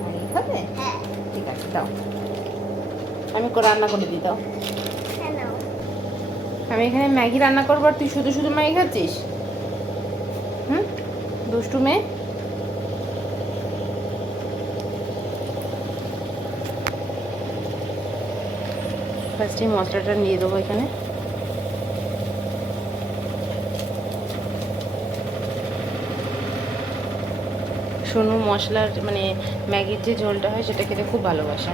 Maggi খাবে হ্যাঁ। ঠিক আছে দাও। আমি করে রান্না করে দিই দাও। আমি এখানে ম্যাগি রান্না করব আর তুই শুধু শুধু ম্যাগি খাচ্ছিস? হুম? দুষ্টু মেয়ে? ফার্স্টে মশলাটা নিয়ে দেবো এখানে। সোনু মশলার মানে ম্যাগির যে ঝোলটা হয় সেটা খেতে খুব ভালোবাসে।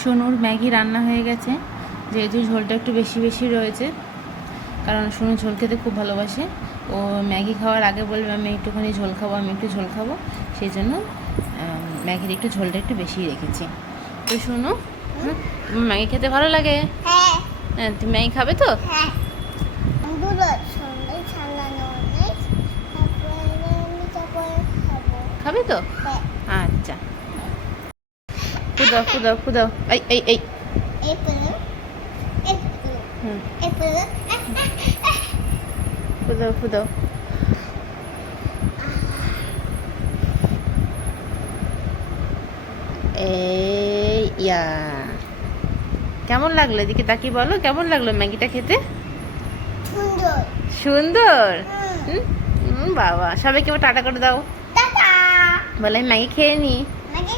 সোনুর ম্যাগি রান্না হয়ে গেছে। যেহেতু ঝোলটা একটু বেশি বেশি রয়েছে কারণ সোনু ঝোল খেতে খুব ভালোবাসে। ও ম্যাগি খাওয়ার আগে বলবে আমি একটুখানি ঝোল খাব আমি একটু ঝোল খাব। সেই জন্য ম্যাগির একটু ঝোলটা একটু বেশি রেখেছি। তো শোনো তোমার ম্যাগি খেতে ভালো লাগে? হ্যাঁ। হ্যাঁ তুমি ম্যাগি খাবে তো? হ্যাঁ। খাব। খাবে তো? হ্যাঁ। আচ্ছা। খুদাও খুদাও খুদাও এই এই এই। খুদাও খুদাও ইয়া। কেমন লাগল? এদিকে তাকিয়ে বলো কেমন লাগল ম্যাগিটা খেতে? সুন্দর। সুন্দর? বাবা। সবাইকে টাটা করে দাও। বলে ম্যাগি খেয়ে নি। খেয়ে